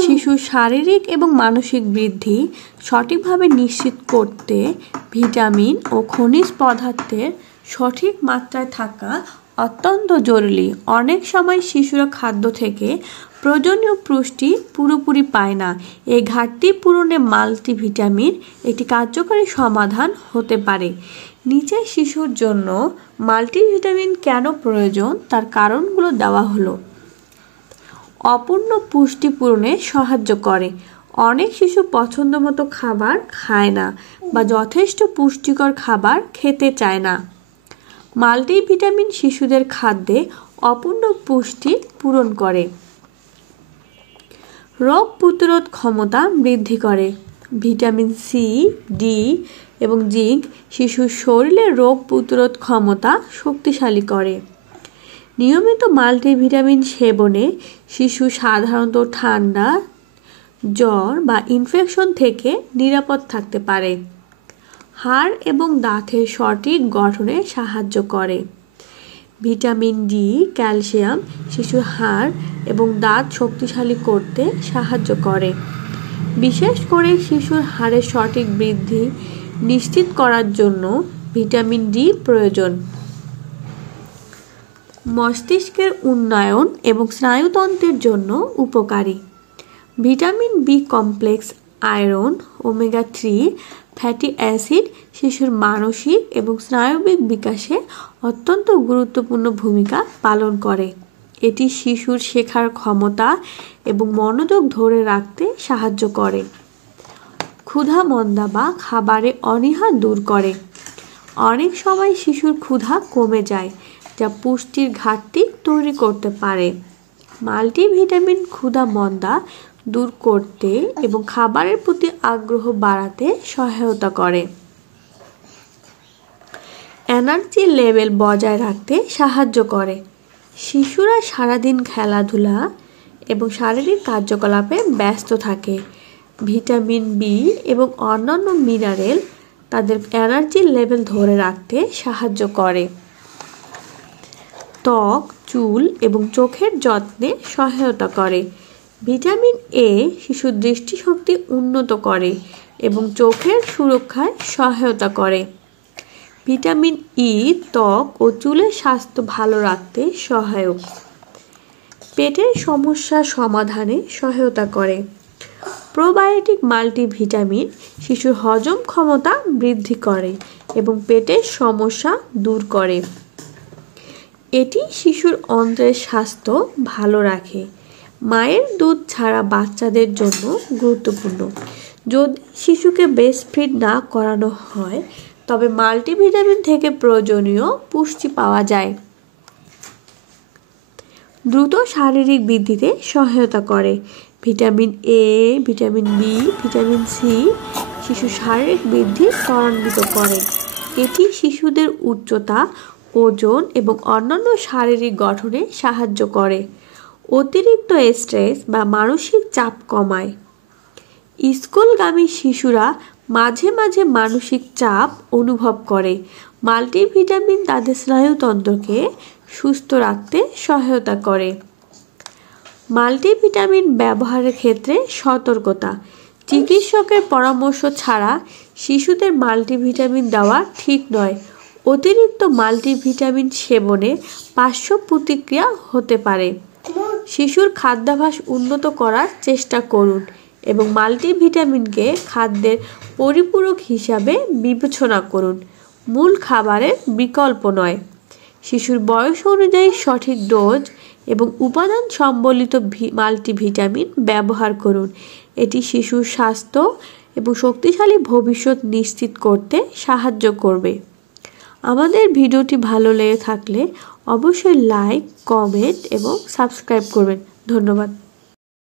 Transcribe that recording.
শিশুর শারীরিক এবং মানসিক বৃদ্ধি সঠিকভাবে নিশ্চিত করতে ভিটামিন ও খনিজ পদার্থের সঠিক মাত্রায় থাকা অত্যন্ত জরুরি। অনেক সময় শিশুরা খাদ্য থেকে প্রয়োজনীয় পুষ্টি পুরোপুরি পায় না। এই ঘাটতি পূরণে মাল্টিভিটামিন একটি কার্যকরী সমাধান হতে পারে। নিচে শিশুর জন্য মাল্টিভিটামিন কেন প্রয়োজন তার কারণগুলো দেওয়া হলো। অপূর্ণ পুষ্টি পূরণে সাহায্য করে। অনেক শিশু পছন্দমতো খাবার খায় না বা যথেষ্ট পুষ্টিকর খাবার খেতে চায় না। মাল্টিভিটামিন শিশুদের খাদ্যে অপূর্ণ পুষ্টি পূরণ করে। রোগ প্রতিরোধ ক্ষমতা বৃদ্ধি করে। ভিটামিন সি, ডি এবং জিঙ্ক শিশুর শরীরে রোগ প্রতিরোধ ক্ষমতা শক্তিশালী করে। নিয়মিত মাল্টিভিটামিন সেবনে শিশু সাধারণত ঠান্ডা, জ্বর বা ইনফেকশন থেকে নিরাপদ থাকতে পারে। হাড় এবং দাঁতের সঠিক গঠনে সাহায্য করে। ভিটামিন ডি, ক্যালসিয়াম শিশুর হাড় এবং দাঁত শক্তিশালী করতে সাহায্য করে। বিশেষ করে শিশুর হাড়ের সঠিক বৃদ্ধি নিশ্চিত করার জন্য ভিটামিন ডি প্রয়োজন। মস্তিষ্কের উন্নয়ন এবং স্নায়ুতন্ত্রের জন্য উপকারী। Vitamin B complex, iron, omega 3 fatty acid শিশুর মানসিক এবং স্নায়বিক বিকাশে অত্যন্ত গুরুত্বপূর্ণ ভূমিকা পালন করে। এটি শিশুর শেখার ক্ষমতা এবং মনোযোগ ধরে রাখতে সাহায্য করে। ক্ষুধা মন্দা বা খাবারে অনীহা দূর করে। অনেক সময় শিশুর ক্ষুধা কমে যায়, যা পুষ্টির ঘাটতি তৈরি করতে পারে। মাল্টিভিটামিন ক্ষুধা মন্দা দূর করতে এবং খাবারের প্রতি আগ্রহ বাড়াতে সহায়তা করে। এনার্জি লেভেল বজায় রাখতে সাহায্য করে। শিশুরা সারাদিন খেলাধুলা এবং শারীরিক কার্যকলাপে ব্যস্ত থাকে। ভিটামিন বি এবং অন্যান্য মিনারেল তাদের এনার্জি লেভেল ধরে রাখতে সাহায্য করে। ত্বক, চুল এবং চোখের যত্নে সহায়তা করে। ভিটামিন এ শিশুর দৃষ্টিশক্তি উন্নত করে এবং চোখের সুরক্ষায় সহায়তা করে। ভিটামিন ই ত্বক ও চুলের স্বাস্থ্য ভালো রাখতে সহায়ক। পেটের সমস্যা সমাধানে সহায়তা করে। প্রোবায়োটিক মাল্টিভিটামিন শিশুর হজম ক্ষমতা বৃদ্ধি করে এবং পেটের সমস্যা দূর করে। এটি শিশুর অন্ত্রের স্বাস্থ্য ভালো রাখে। মায়ের দুধ ছাড়া বাচ্চাদের জন্য গুরুত্বপূর্ণ। যদি শিশুকে ব্রেস্ট ফিড না করানো হয় তবে মাল্টিভিটামিন থেকে প্রয়োজনীয় পুষ্টি পাওয়া যায়। দ্রুত শারীরিক বৃদ্ধিতে সহায়তা করে। Vitamin A, vitamin B, vitamin C শিশুর শারীরিক বৃদ্ধি ত্বরান্বিত করে। এটি শিশুদের উচ্চতা, ওজন এবং অন্যান্য শারীরিক গঠনে সাহায্য করে। অতিরিক্ত স্ট্রেস বা মানসিক চাপ কমায়। স্কুলগামী শিশুরা মাঝে মাঝে মানসিক চাপ অনুভব করে। মাল্টিভিটামিন তাদের স্নায়ুতন্ত্রকে সুস্থ রাখতে সহায়তা করে। মাল্টিভিটামিন ব্যবহারের ক্ষেত্রে সতর্কতা। চিকিৎসকের পরামর্শ ছাড়া শিশুদের মাল্টিভিটামিন দেওয়া ঠিক নয়। অতিরিক্ত মাল্টিভিটামিন সেবনে পার্শ্ব প্রতিক্রিয়া হতে পারে। শিশুর খাদ্যাভ্যাস উন্নত করার চেষ্টা করুন এবং মাল্টিভিটামিনকে খাদ্যের পরিপূরক হিসাবে বিবেচনা করুন, মূল খাবারের বিকল্প নয়। শিশুর বয়স অনুযায়ী সঠিক ডোজ এবং উপাদান সম্বলিত মাল্টিভিটামিন ব্যবহার করুন। এটি শিশুর স্বাস্থ্য এবং শক্তিশালী ভবিষ্যৎ নিশ্চিত করতে সাহায্য করবে। আমাদের ভিডিওটি ভালো লেগে থাকলে অবশ্যই লাইক, কমেন্ট এবং সাবস্ক্রাইব করবেন। ধন্যবাদ।